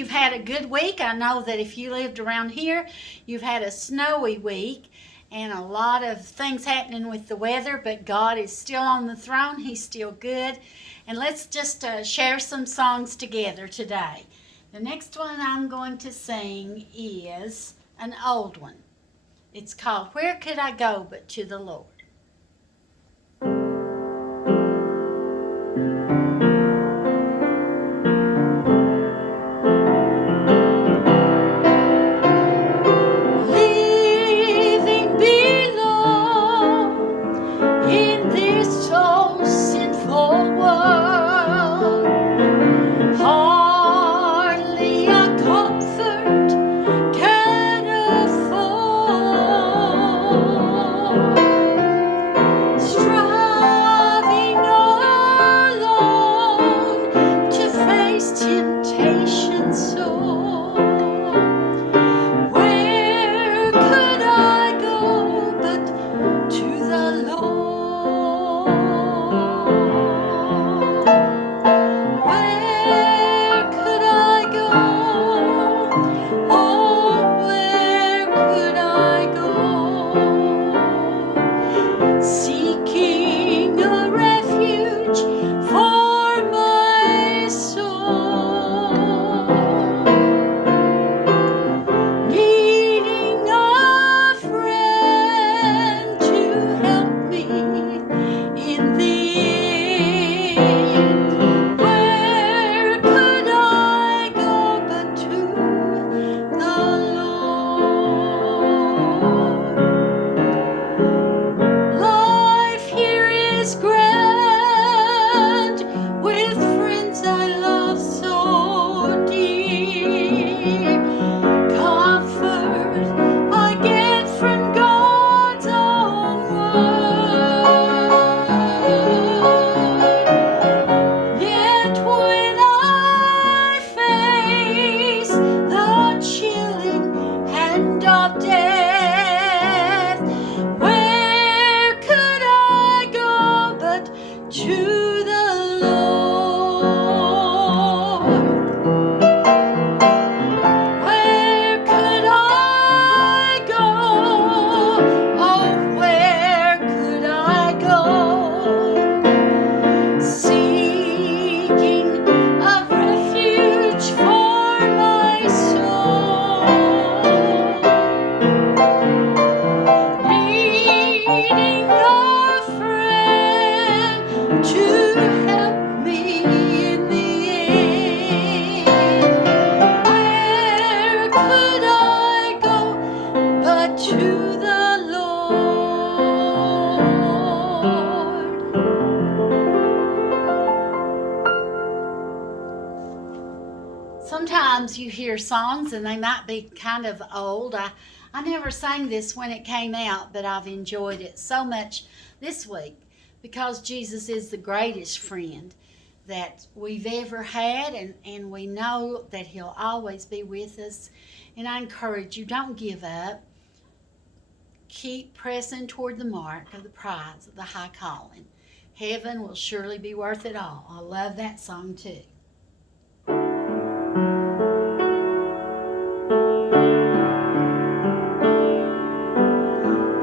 you've had a good week. I know that if you lived around here, you've had a snowy week and a lot of things happening with the weather, but God is still on the throne. He's still good. And let's just share some songs together today. The next one I'm going to sing is an old one. It's called Where Could I Go But to the Lord? Sometimes you hear songs and they might be kind of old. I never sang this when it came out, but I've enjoyed it so much this week because Jesus is the greatest friend that we've ever had, and we know that he'll always be with us. And I encourage you, don't give up. Keep pressing toward the mark of the prize of the high calling. Heaven will surely be worth it all. I love that song too.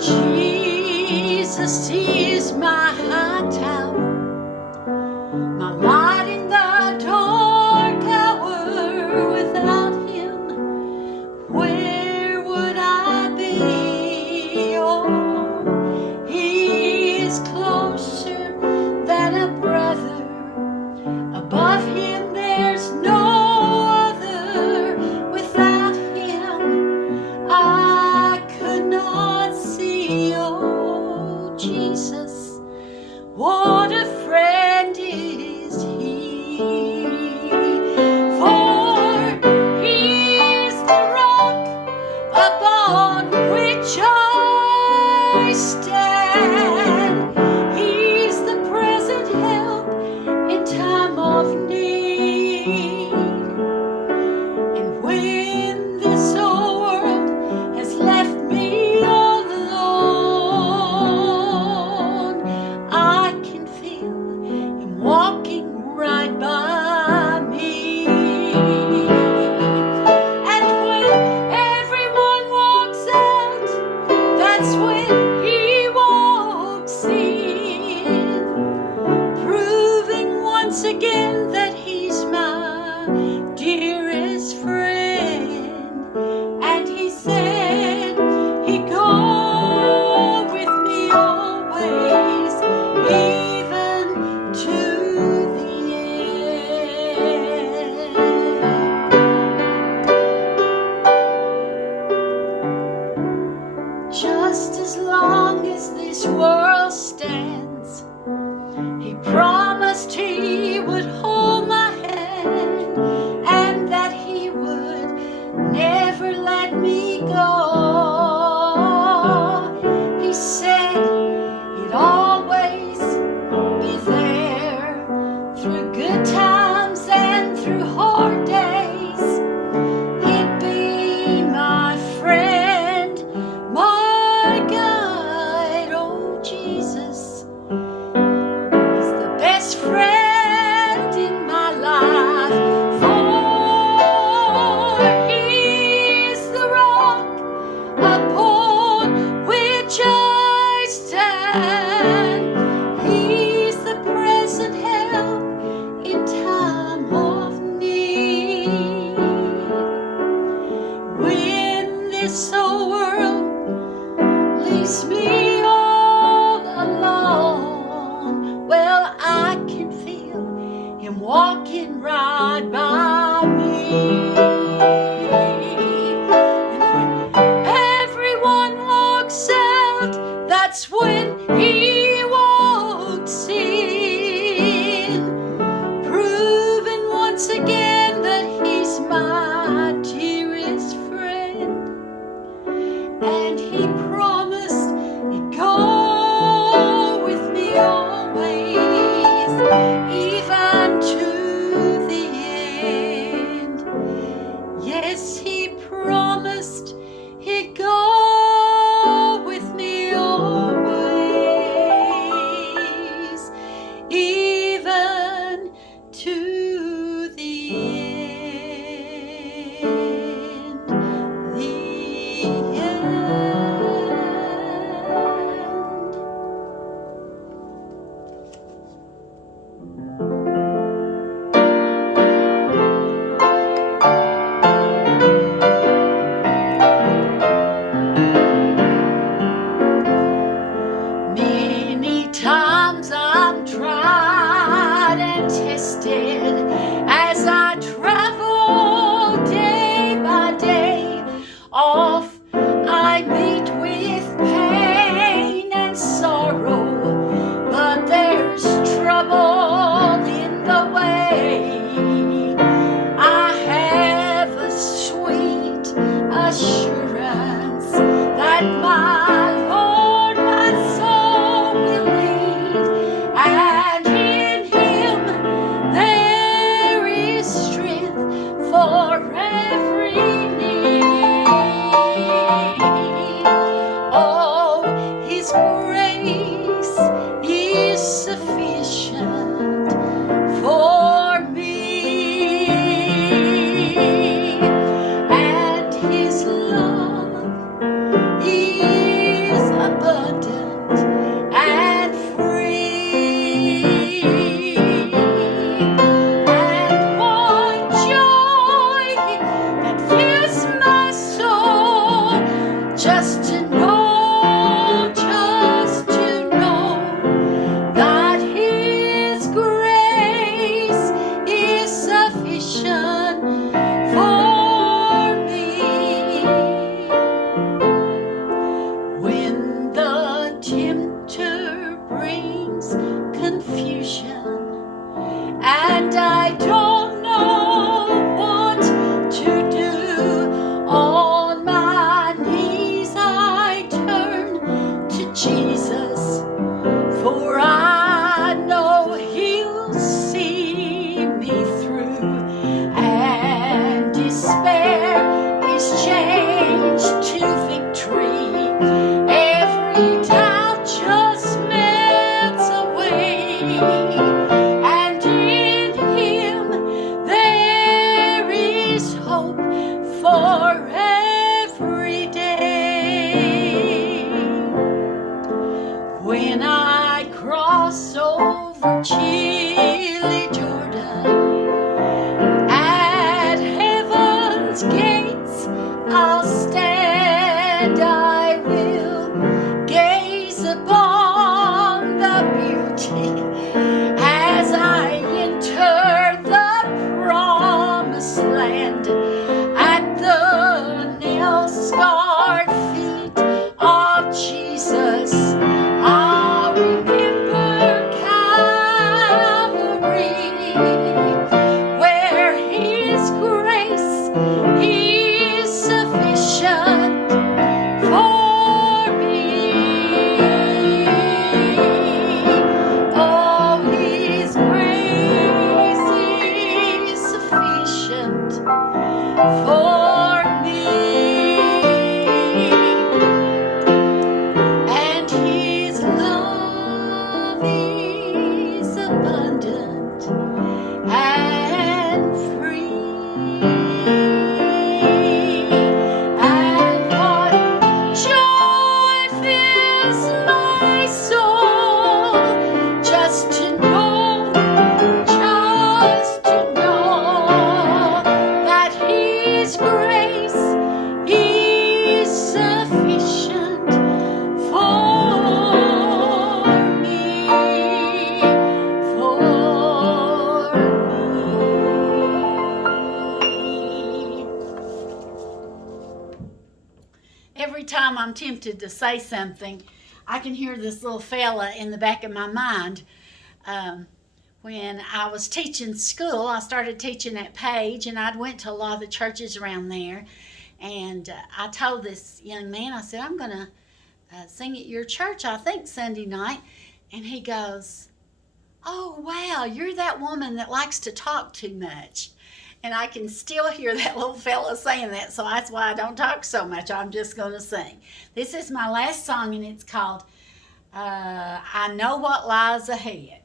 Jesus is my high tower, my light in the dark hour. Without him, where would I be? Oh, he is closer than a brother. Above him once again that He's my dearest friend. And He said He'd go with me always, even to the end. Just as long as this world stands, He promised He would hold my hand, and that He would never let me go. He said He'd always be there through good times and through hard days. He'd be my friend, my guide. Oh, Jesus, He's the best friend in my life, for He's the rock upon which I stand. He's the present help in time of need. When this old world leaves me all alone, well, I can feel Him walking right by me. And when everyone walks out, that's when He walks in, proving once again that He's my dearest friend. And He promised He'd go with me always, even to the end. Yes, He promised He'd go with me always, even to the end. The end. Many times I'm tried and tested as I travel day by day. Oft I meet with pain and sorrow, but there's trouble in the way. I have a sweet assurance that my Lord my soul will lead, and in Him there I'm tempted to say something, I can hear this little fella in the back of my mind. When I was teaching school, I started teaching at Page, and I'd went to a lot of the churches around there. And I told this young man, I said, I'm going to sing at your church, I think, Sunday night. And he goes, oh, wow, you're that woman that likes to talk too much. And I can still hear that little fella saying that, so that's why I don't talk so much. I'm just going to sing. This is my last song, and it's called I Know What Lies Ahead.